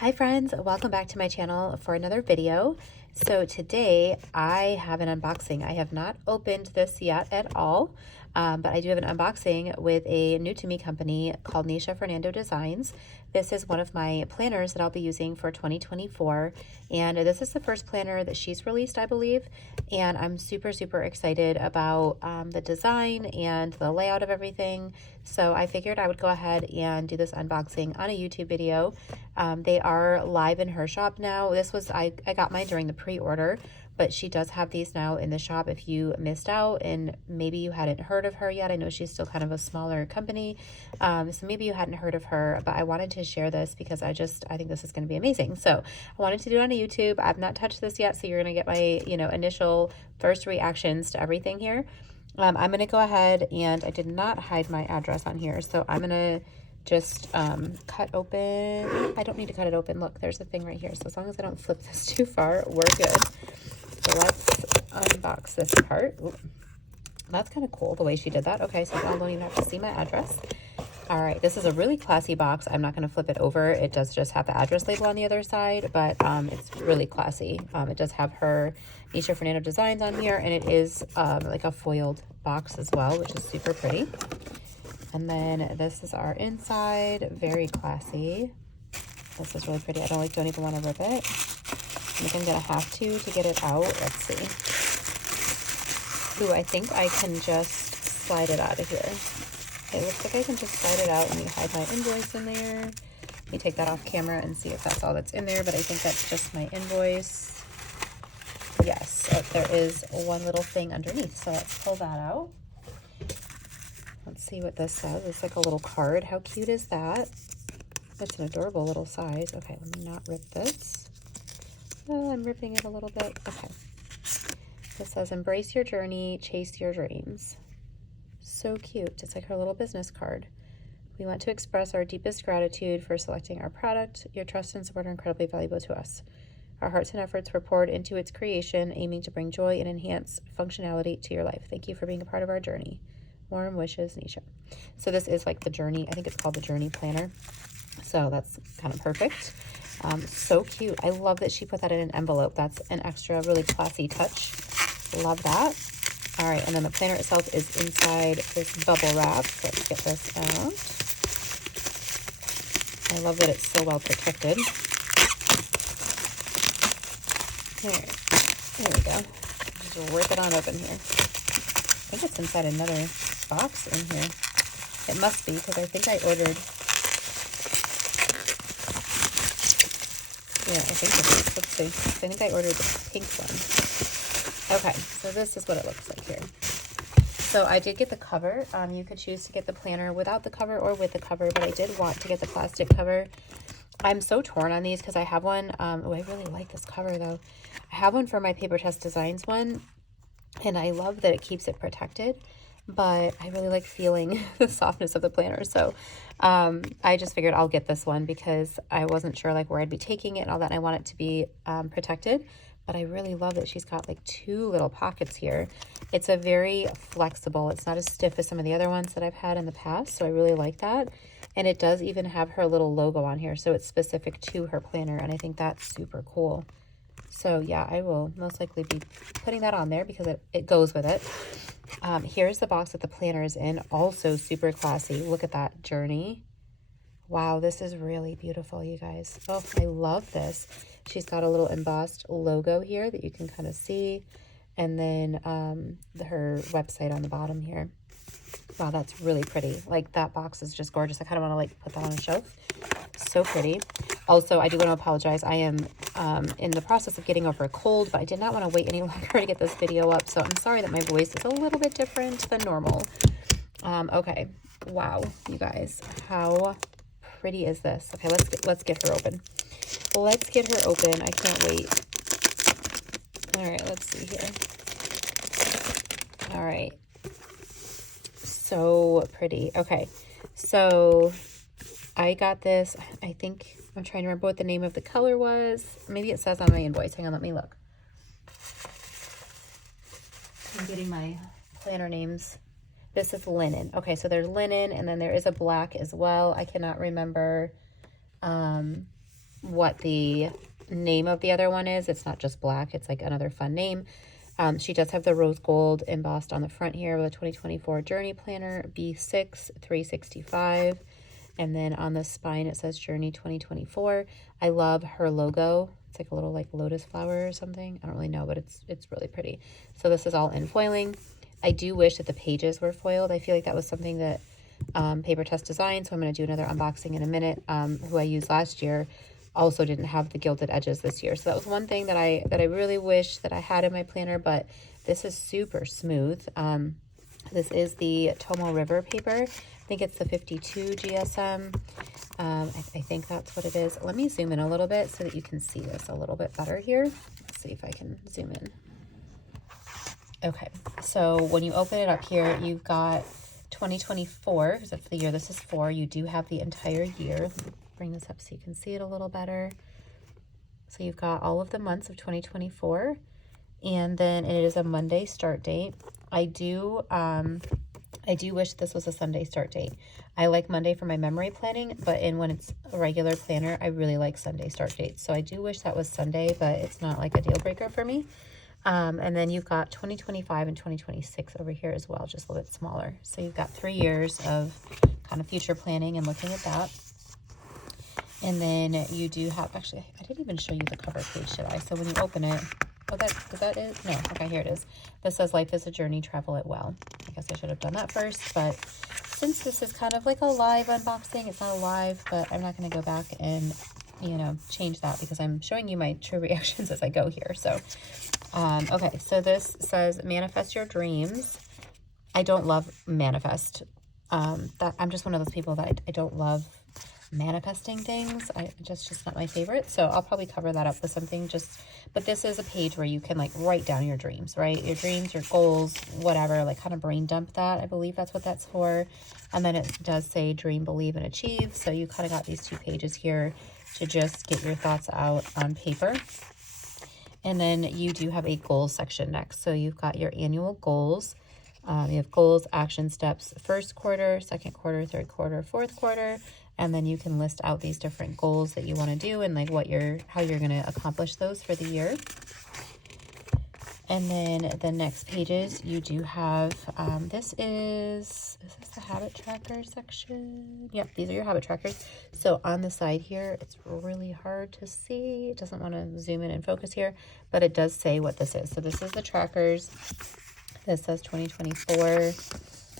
Hi friends, welcome back to my channel for another video. So today I have an unboxing. I have not opened this yet at all, but I do have an unboxing with a new to me company called Nisha Fernando Designs. This is one of my planners that I'll be using for 2024, and this is the first planner that she's released, I believe, and I'm super excited about the design and the layout of everything. So I figured I would go ahead and do this unboxing on a YouTube video. They are live in her shop now. This was, I got mine during the pre-order, but she does have these now in the shop if you missed out and maybe you hadn't heard of her yet. I know she's still kind of a smaller company, so maybe you hadn't heard of her, but I wanted to share this because I think this is going to be amazing. So I wanted to do it on a YouTube. I've not touched this yet, so you're going to get my, initial first reactions to everything here. I'm going to go ahead, and I did not hide my address on here, so I'm going to just cut open. I don't need to cut it open. Look, there's a thing right here. So as long as I don't flip this too far, we're good. So let's unbox this part. Ooh, that's kind of cool the way she did that. Okay, so I don't even have to see my address. All right, this is a really classy box. I'm not going to flip it over. It does just have the address label on the other side, but it's really classy. It does have her Nisha Fernando Designs on here, and it is like a foiled box as well, which is super pretty. And then this is our inside, very classy. This is really pretty. I don't even want to rip it. I think I'm gonna have to get it out. Let's see. Ooh, I think I can just slide it out of here. It looks like I can just slide it out. Let me hide my invoice in there. Let me take that off camera and see if that's all that's in there, but I think that's just my invoice. Yes, there is one little thing underneath, so let's pull that out. Let's see what this says. It's like a little card. How cute is that? It's an adorable little size. Okay, let me not rip this. Oh, I'm ripping it a little bit. Okay. This says, embrace your journey, chase your dreams. So cute. It's like her little business card. We want to express our deepest gratitude for selecting our product. Your trust and support are incredibly valuable to us. Our hearts and efforts were poured into its creation, aiming to bring joy and enhance functionality to your life. Thank you for being a part of our journey. Warm wishes, Nisha. So this is like the journey. I think it's called the Journey Planner. So that's kind of perfect. So cute. I love that she put that in an envelope. That's an extra really classy touch. Love that. All right, and then the planner itself is inside this bubble wrap. So let's get this out. I love that it's so well protected. There we go. Just rip it on open here. I think it's inside another box in here. It must be, because I think I ordered, yeah, I think it is. Let's see. I think I ordered the pink one. Okay, so this is what it looks like here. So I did get the cover. You could choose to get the planner without the cover or with the cover, but I did want to get the plastic cover. I'm so torn on these because I have one. Oh, I really like this cover though. I have one for my Paper Test Designs one, and I love that it keeps it protected, but I really like feeling the softness of the planner. So I just figured I'll get this one because I wasn't sure like where I'd be taking it and all that, and I want it to be protected. But I really love that she's got like two little pockets here. It's a very flexible, it's not as stiff as some of the other ones that I've had in the past, so I really like that. And it does even have her little logo on here, so it's specific to her planner, and I think that's super cool. So yeah, I will most likely be putting that on there because it goes with it. Here's the box that the planner is in, also super classy. Look at that journey. Wow, this is really beautiful, you guys. Oh, I love this. She's got a little embossed logo here that you can kind of see, and then her website on the bottom here. Wow, that's really pretty. Like, that box is just gorgeous. I kind of want to like put that on a shelf. So pretty. Also, I do want to apologize. I am in the process of getting over a cold, but I did not want to wait any longer to get this video up, so I'm sorry that my voice is a little bit different than normal. Okay. Wow, you guys, how pretty is this? Okay, let's get her open. Let's get her open. I can't wait. All right, let's see here. All right. So pretty. Okay, so I got this. I think I'm trying to remember what the name of the color was. Maybe it says on my invoice. Hang on, let me look. I'm getting my planner names. This is linen. Okay, so there's linen, and then there is a black as well. I cannot remember what the name of the other one is. It's not just black, it's like another fun name. She does have the rose gold embossed on the front here with a 2024 Journey Planner B6 365. And then on the spine, it says Journey 2024. I love her logo. It's like a little like lotus flower or something. I don't really know, but it's really pretty. So this is all in foiling. I do wish that the pages were foiled. I feel like that was something that Paper Test designed. So I'm going to do another unboxing in a minute. Who I used last year also didn't have the gilded edges this year. So that was one thing that I really wish that I had in my planner, but this is super smooth. This is the Tomo River paper. I think it's the 52 GSM. I think that's what it is. Let me zoom in a little bit so that you can see this a little bit better here. Let's see if I can zoom in. Okay, so when you open it up here, you've got 2024, because that's the year this is for. You do have the entire year. Let me bring this up so you can see it a little better. So you've got all of the months of 2024, and then it is a Monday start date. I do wish this was a Sunday start date. I like Monday for my memory planning, but when it's a regular planner, I really like Sunday start dates. So I do wish that was Sunday, but it's not like a deal breaker for me. And then you've got 2025 and 2026 over here as well, just a little bit smaller. So you've got 3 years of kind of future planning and looking at that. And then you do have, actually, I didn't even show you the cover page, did I? So when you open it, oh, that is, no, okay, here it is. This says, life is a journey, travel it well. I guess I should have done that first, but since this is kind of like a live unboxing, it's not a live, but I'm not going to go back and, you know, change that because I'm showing you my true reactions as I go here. So, okay, so this says, manifest your dreams. I don't love manifest. I'm just one of those people that I don't love manifesting things. Just not my favorite. So I'll probably cover that up with something but this is a page where you can like write down your dreams, right? Your dreams, your goals, whatever, like kind of brain dump that. I believe that's what that's for. And then it does say dream, believe, and achieve. So you kind of got these 2 pages here to just get your thoughts out on paper. And then you do have a goals section next. So you've got your annual goals. You have goals, action steps, first quarter, second quarter, third quarter, fourth quarter. And then you can list out these different goals that you want to do and like how you're going to accomplish those for the year. And then the next pages, you do have, is this the habit tracker section? Yep, these are your habit trackers. So on the side here, it's really hard to see. It doesn't want to zoom in and focus here, but it does say what this is. So this is the trackers. This says 2024.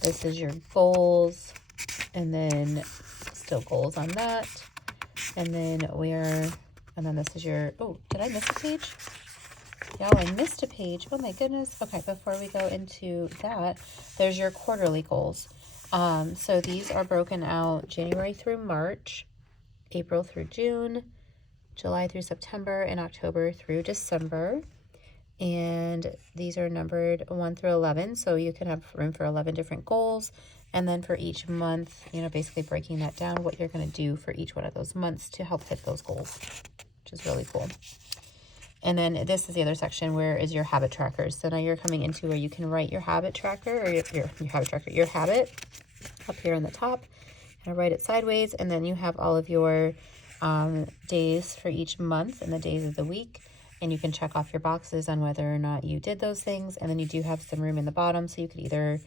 This is your goals. And then still goals on that. And then this is your, oh, did I miss a page? Yeah, I missed a page. Oh my goodness. Okay, before we go into that, there's your quarterly goals. So these are broken out January through March, April through June, July through September, and October through December. And these are numbered 1 through 11, so you can have room for 11 different goals. And then for each month, you know, basically breaking that down, what you're going to do for each one of those months to help hit those goals, which is really cool. And then this is the other section where is your habit trackers. So now you're coming into where you can write your habit tracker, or your habit up here in the top, and write it sideways. And then you have all of your days for each month and the days of the week. And you can check off your boxes on whether or not you did those things. And then you do have some room in the bottom, so you could either,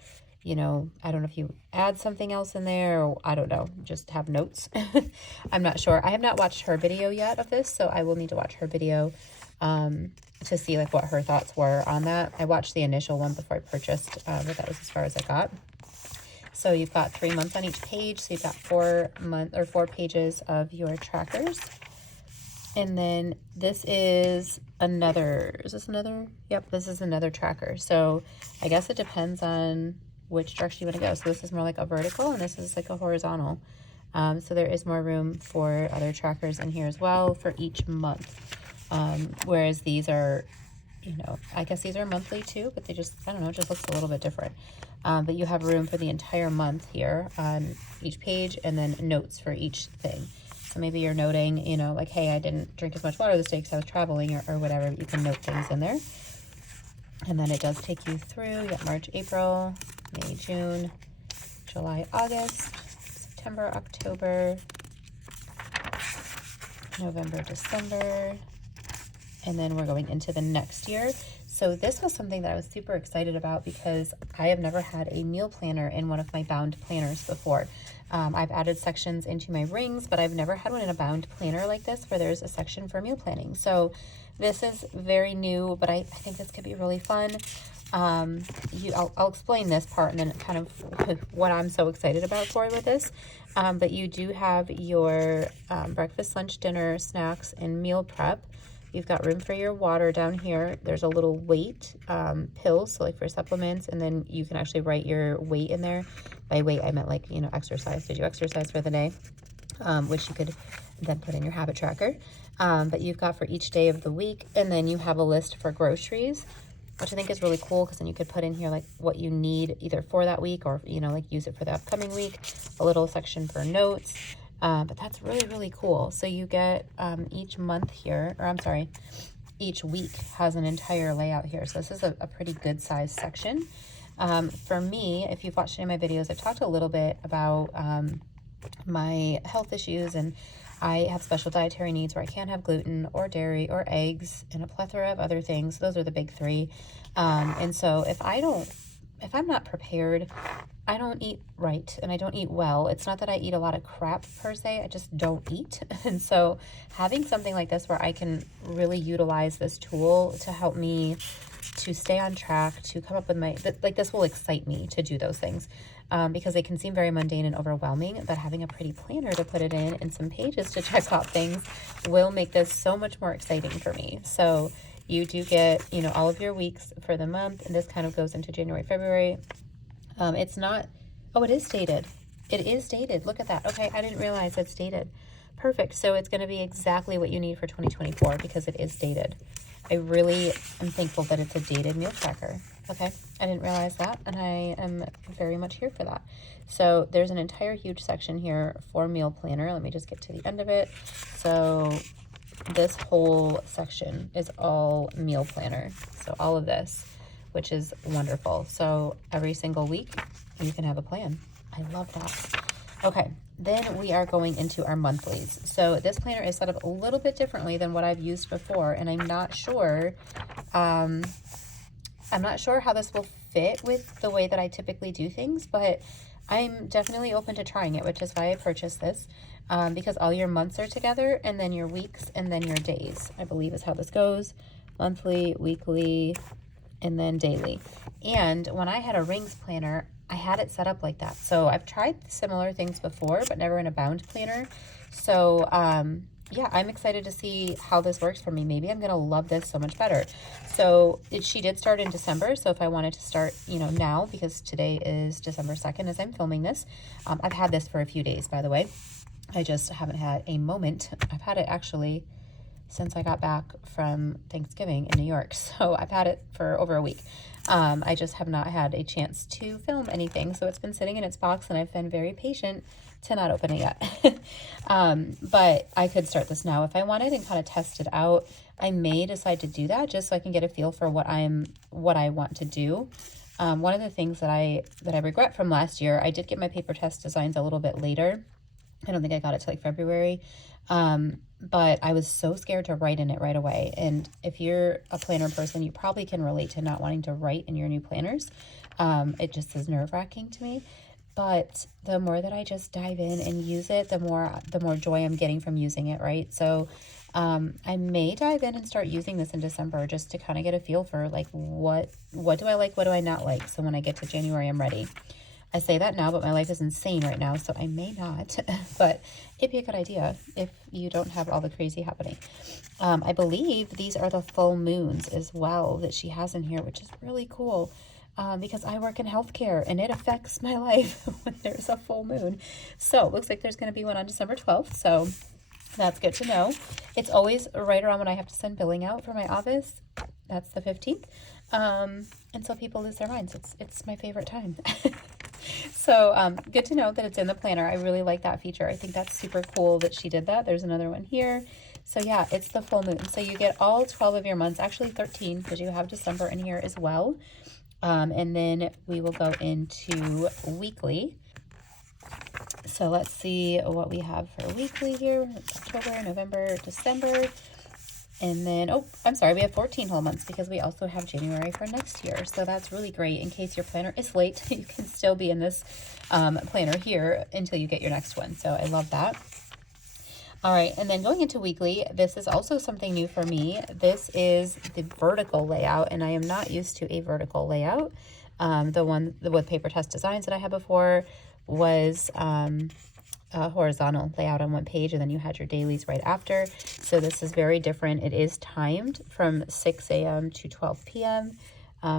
you know, I don't know if you add something else in there, or I don't know, just have notes. I'm not sure. I have not watched her video yet of this, so I will need to watch her video to see like what her thoughts were on that. I watched the initial one before I purchased, but that was as far as I got. So you've got 3 months on each page. So you've got 4 pages of your trackers. And then this is another, Yep, this is another tracker. So I guess it depends on which direction you want to go. So this is more like a vertical, and this is like a horizontal. So there is more room for other trackers in here as well for each month. Whereas these are, you know, I guess these are monthly too, but they just, I don't know, it just looks a little bit different. But you have room for the entire month here on each page, and then notes for each thing. So maybe you're noting, you know, like, hey, I didn't drink as much water this day because I was traveling, or whatever. You can note things in there. And then it does take you through. You got March, April, May, June, July, August, September, October, November, December, and then we're going into the next year. So this was something that I was super excited about because I have never had a meal planner in one of my bound planners before. I've added sections into my rings, but I've never had one in a bound planner like this where there's a section for meal planning. So this is very new, but I think this could be really fun. I'll explain this part and then kind of what I'm so excited about for with this. But you do have your breakfast, lunch, dinner, snacks, and meal prep. You've got room for your water down here. There's a little weight pills, so like for supplements, and then you can actually write your weight in there. By weight, I meant like, you know, exercise. Did you exercise for the day? Which you could then put in your habit tracker. But you've got for each day of the week, and then you have a list for groceries, which I think is really cool because then you could put in here like what you need either for that week or, you know, like use it for the upcoming week, a little section for notes. But that's really, really cool. So you get each month here, or I'm sorry, each week has an entire layout here. So this is a pretty good size section. For me, if you've watched any of my videos, I've talked a little bit about my health issues, and I have special dietary needs where I can't have gluten or dairy or eggs and a plethora of other things. Those are the big three. And so if I'm not prepared, I don't eat right and I don't eat well. It's not that I eat a lot of crap per se, I just don't eat. And so having something like this where I can really utilize this tool to help me to stay on track, to come up with like this will excite me to do those things. Because they can seem very mundane and overwhelming, but having a pretty planner to put it in and some pages to check off things will make this so much more exciting for me. So you do get, you know, all of your weeks for the month, and this kind of goes into January, February. It's not, oh, it is dated. It is dated. Look at that. Okay, I didn't realize it's dated. Perfect. So it's going to be exactly what you need for 2024 because it is dated. I really am thankful that it's a dated meal tracker. Okay, I didn't realize that, and I am very much here for that. So there's an entire huge section here for meal planner. Let me just get to the end of it. So this whole section is all meal planner. So all of this, which is wonderful. So every single week you can have a plan. I love that. Okay, then we are going into our monthlies. So this planner is set up a little bit differently than what I've used before, and I'm not sure how this will fit with the way that I typically do things, but I'm definitely open to trying it, which is why I purchased this, because all your months are together, and then your weeks, and then your days, I believe is how this goes. Monthly, weekly, and then daily. And when I had a rings planner, I had it set up like that. So I've tried similar things before, but never in a bound planner. So yeah, I'm excited to see how this works for me. Maybe I'm going to love this so much better. So she did start in December. So if I wanted to start, you know, now, because today is December 2nd as I'm filming this, I've had this for a few days, by the way. I just haven't had a moment. I've had it actually since I got back from Thanksgiving in New York. So I've had it for over a week. I just have not had a chance to film anything. So it's been sitting in its box, and I've been very patient to not open it yet. But I could start this now if I wanted and kind of test it out. I may decide to do that just so I can get a feel for what I want to do. One of the things that I regret from last year, I did get my paper test designs a little bit later. I don't think I got it till like February. But I was so scared to write in it right away. And if you're a planner person, you probably can relate to not wanting to write in your new planners. It just is nerve-wracking to me. But the more that I just dive in and use it, the more joy I'm getting from using it, right? So I may dive in and start using this in December just to kind of get a feel for like what do I like, what do I not like? So when I get to January, I'm ready. I say that now, but my life is insane right now, so I may not, but it'd be a good idea if you don't have all the crazy happening. I believe these are the full moons as well that she has in here, which is really cool because I work in healthcare and it affects my life when there's a full moon. So it looks like there's going to be one on December 12th, so that's good to know. It's always right around when I have to send billing out for my office. That's the 15th. And so people lose their minds. It's my favorite time. So good to know that it's in the planner. I really like that feature. I think that's super cool that she did that. There's another one here. So yeah, it's the full moon. So you get all 12 of your months, actually 13, because you have December in here as well. And then we will go into weekly. So let's see what we have for weekly here. October, November, December. And then, oh, I'm sorry, we have 14 whole months because we also have January for next year. So that's really great. In case your planner is late, you can still be in this planner here until you get your next one. So I love that. All right, and then going into weekly, this is also something new for me. This is the vertical layout, and I am not used to a vertical layout. The one with Paper Test Designs that I had before was a horizontal layout on one page, and then you had your dailies right after. So this is very different. It is timed from 6 a.m. to 12 p.m.,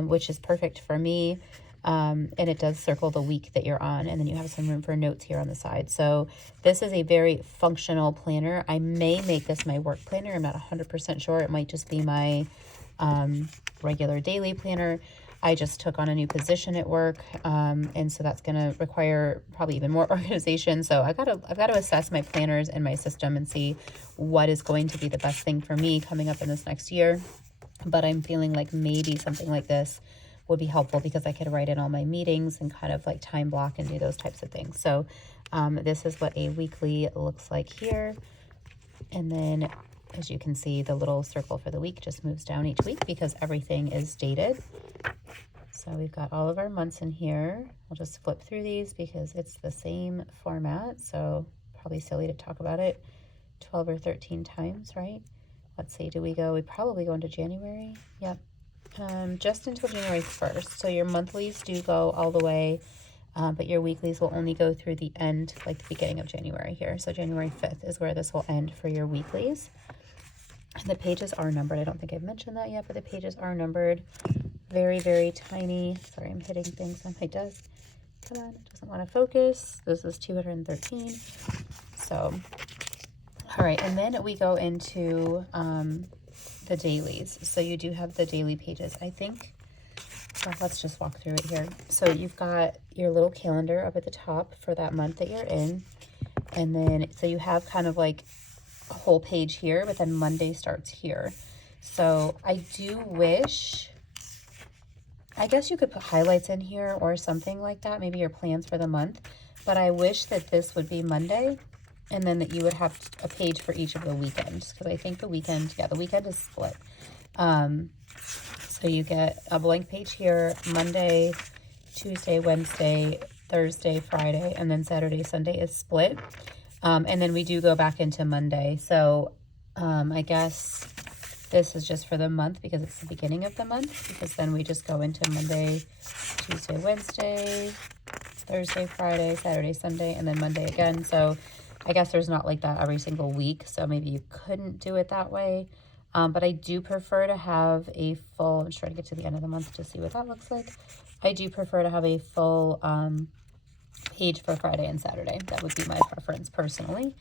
which is perfect for me. And it does circle the week that you're on, and then you have some room for notes here on the side. So this is a very functional planner. I may make this my work planner. I'm not 100% sure. It might just be my regular daily planner. I just took on a new position at work, and so that's going to require probably even more organization. So I've got to assess my planners and my system and see what is going to be the best thing for me coming up in this next year. But I'm feeling like maybe something like this would be helpful because I could write in all my meetings and kind of like time block and do those types of things. So this is what a weekly looks like here. And then as you can see, the little circle for the week just moves down each week because everything is dated. So we've got all of our months in here. I'll just flip through these because it's the same format. So probably silly to talk about it 12 or 13 times, right? Let's see, we probably go into January. Yep. Just until January 1st. So your monthlies do go all the way, but your weeklies will only go through the end, like the beginning of January here. So January 5th is where this will end for your weeklies. And the pages are numbered. I don't think I've mentioned that yet, but the pages are numbered. Very, very tiny. Sorry, I'm hitting things on my desk. Come on, it doesn't want to focus. This is 213. So, all right, and then we go into the dailies. So you do have the daily pages, I think. Well, let's just walk through it here. So you've got your little calendar up at the top for that month that you're in. And then, so you have kind of like a whole page here, but then Monday starts here. So I do wish, I guess you could put highlights in here or something like that, maybe your plans for the month. But I wish that this would be Monday, and then that you would have a page for each of the weekends, because I think the weekend, yeah, the weekend is split. So you get a blank page here, Monday, Tuesday, Wednesday, Thursday, Friday, and then Saturday, Sunday is split. And then we do go back into Monday. So I guess this is just for the month because it's the beginning of the month, because then we just go into Monday, Tuesday, Wednesday, Thursday, Friday, Saturday, Sunday, and then Monday again. So I guess there's not like that every single week, so maybe you couldn't do it that way. But I do prefer to have a full, I'm just trying to get to the end of the month to see what that looks like. I do prefer to have a full page for Friday and Saturday. That would be my preference personally.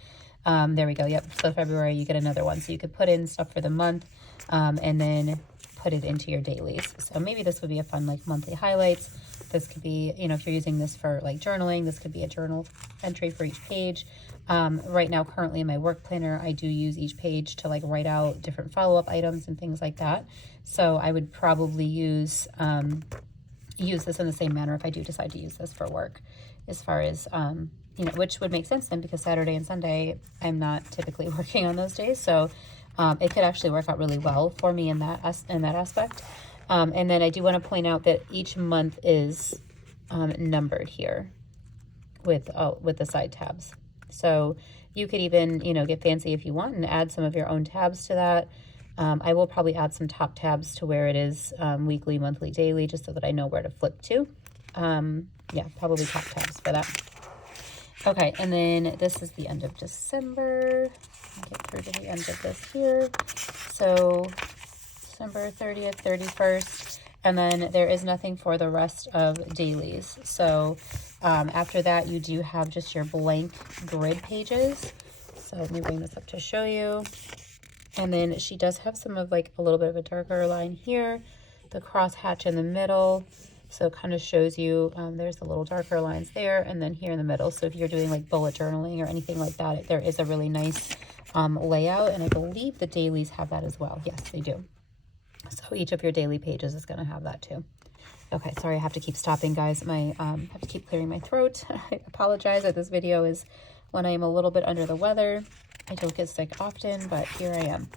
There we go. Yep. So February, you get another one. So you could put in stuff for the month and then put it into your dailies. So maybe this would be a fun like monthly highlights. This could be, you know, if you're using this for like journaling, this could be a journal entry for each page. Right now, currently in my work planner, I do use each page to like write out different follow-up items and things like that. So I would probably use this in the same manner if I do decide to use this for work, as far as, you know, which would make sense then because Saturday and Sunday, I'm not typically working on those days. So it could actually work out really well for me in that aspect. And then I do want to point out that each month is numbered here with the side tabs. So you could even, you know, get fancy if you want and add some of your own tabs to that. I will probably add some top tabs to where it is weekly, monthly, daily, just so that I know where to flip to. Yeah, probably top tabs for that. Okay, and then this is the end of December. I'll get through to the end of this here. So December 30th, 31st, and then there is nothing for the rest of dailies. So after that, you do have just your blank grid pages. So let me bring this up to show you. And then she does have some of like a little bit of a darker line here, the cross hatch in the middle. So it kind of shows you, there's the little darker lines there, and then here in the middle. So if you're doing like bullet journaling or anything like that, there is a really nice layout. And I believe the dailies have that as well. Yes, they do. So each of your daily pages is going to have that too. Okay, sorry, I have to keep stopping, guys. I have to keep clearing my throat. I apologize that this video is when I am a little bit under the weather. I don't get sick often, but here I am.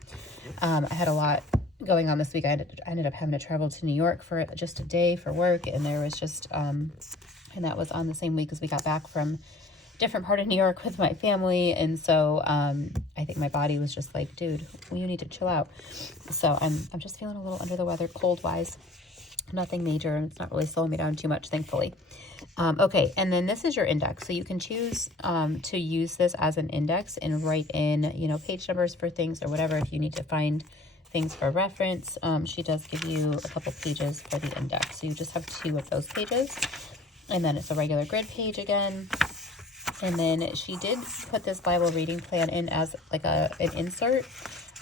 I had a lot going on this week. I ended up having to travel to New York for just a day for work, and there was just, and that was on the same week as we got back from a different part of New York with my family, and so I think my body was just like, dude, well, you need to chill out. So I'm just feeling a little under the weather, cold-wise. Nothing major, and it's not really slowing me down too much, thankfully. Okay, and then this is your index. So you can choose to use this as an index and write in, you know, page numbers for things or whatever if you need to find things for reference. She does give you a couple pages for the index. So you just have 2 of those pages. And then it's a regular grid page again. And then she did put this Bible reading plan in as like an insert.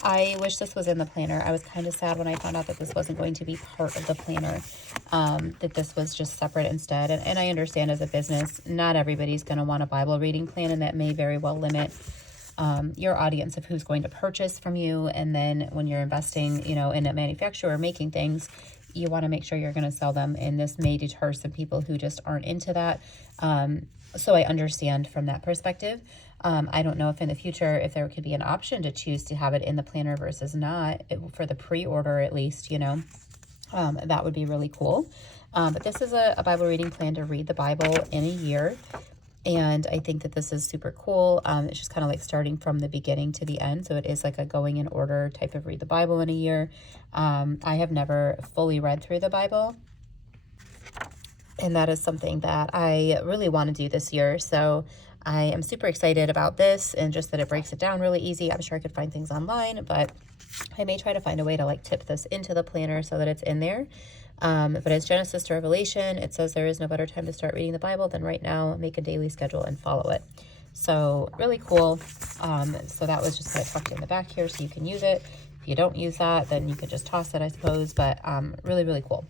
I wish this was in the planner. I was kind of sad when I found out that this wasn't going to be part of the planner, that this was just separate instead. And I understand as a business, not everybody's going to want a Bible reading plan, and that may very well limit your audience of who's going to purchase from you. And then when you're investing, you know, in a manufacturer making things, you want to make sure you're going to sell them. And this may deter some people who just aren't into that. So I understand from that perspective. I don't know if in the future, if there could be an option to choose to have it in the planner versus not, for the pre-order at least, you know, that would be really cool. But this is a Bible reading plan to read the Bible in a year. And I think that this is super cool. It's just kind of like starting from the beginning to the end. So it is like a going in order type of read the Bible in a year. I have never fully read through the Bible, and that is something that I really want to do this year. So I am super excited about this, and just that it breaks it down really easy. I'm sure I could find things online, but I may try to find a way to like tip this into the planner so that it's in there. But it's Genesis to Revelation. It says there is no better time to start reading the Bible than right now. Make a daily schedule and follow it. So really cool. So that was just kind of tucked in the back here so you can use it. If you don't use that, then you could just toss it, I suppose. But really, really cool.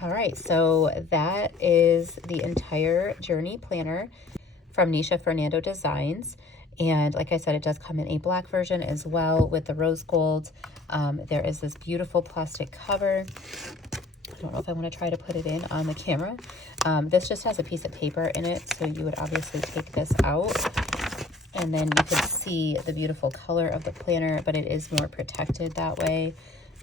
All right, so that is the entire journey planner from Nisha Fernando Designs. And like I said, it does come in a black version as well with the rose gold. There is this beautiful plastic cover. I don't know if I want to try to put it in on the camera. This just has a piece of paper in it, so you would obviously take this out. And then you can see the beautiful color of the planner, but it is more protected that way.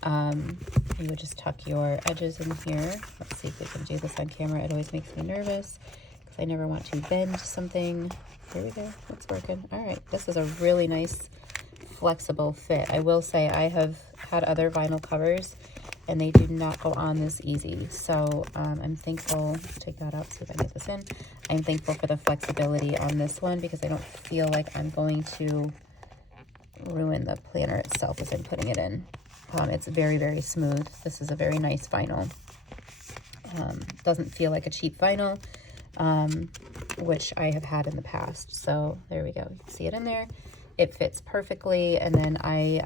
You would just tuck your edges in here. Let's see if we can do this on camera. It always makes me nervous because I never want to bend something. There we go. It's working. All right. This is a really nice flexible fit. I will say I have had other vinyl covers and they do not go on this easy. So I'm thankful. Take that out, see if I get this in. I'm thankful for the flexibility on this one because I don't feel like I'm going to ruin the planner itself as I'm putting it in. It's very, very smooth. This is a very nice vinyl. Doesn't feel like a cheap vinyl, which I have had in the past. So there we go. You can see it in there. It fits perfectly. And then I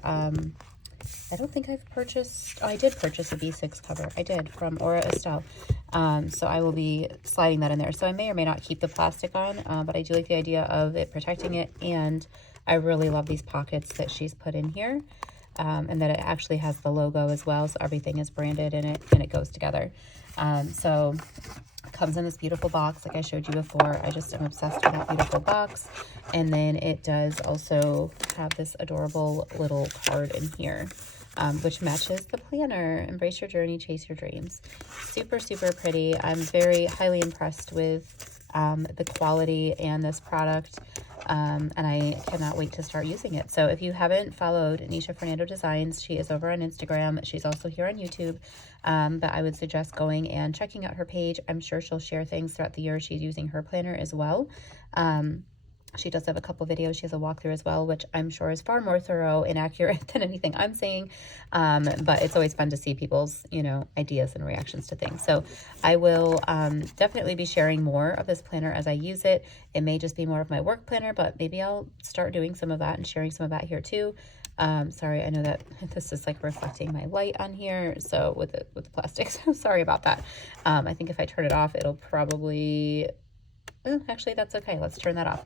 don't think I've purchased, I did purchase a B6 cover. I did from Aura Estelle. So I will be sliding that in there. So I may or may not keep the plastic on, but I do like the idea of it protecting it. And I really love these pockets that she's put in here. And that it actually has the logo as well, so everything is branded in it and it goes together. So it comes in this beautiful box like I showed you before. I just am obsessed with that beautiful box. And then it does also have this adorable little card in here, which matches the planner. Embrace your journey, chase your dreams. Super, super pretty. I'm very highly impressed with the quality and this product. And I cannot wait to start using it. So if you haven't followed Nisha Fernando Designs, she is over on Instagram. She's also here on YouTube. But I would suggest going and checking out her page. I'm sure she'll share things throughout the year. She's using her planner as well. She does have a couple videos. She has a walkthrough as well, which I'm sure is far more thorough and accurate than anything I'm saying. But it's always fun to see people's, you know, ideas and reactions to things. So I will definitely be sharing more of this planner as I use it. It may just be more of my work planner, but maybe I'll start doing some of that and sharing some of that here too. Sorry, I know that this is like reflecting my light on here. So with the plastic, so sorry about that. I think if I turn it off, it'll probably... actually, that's okay. Let's turn that off.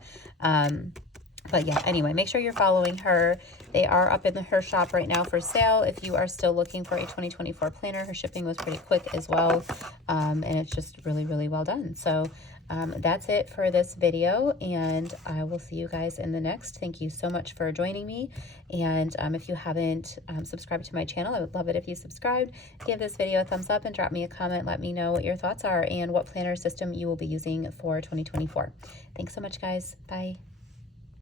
But yeah, anyway, make sure you're following her. They are up in her shop right now for sale. If you are still looking for a 2024 planner, her shipping was pretty quick as well. And it's just really, really well done. So that's it for this video, and I will see you guys in the next. Thank you so much for joining me. And if you haven't subscribed to my channel, I would love it if you subscribed. Give this video a thumbs up and drop me a comment. Let me know what your thoughts are and what planner system you will be using for 2024. Thanks so much, guys. Bye.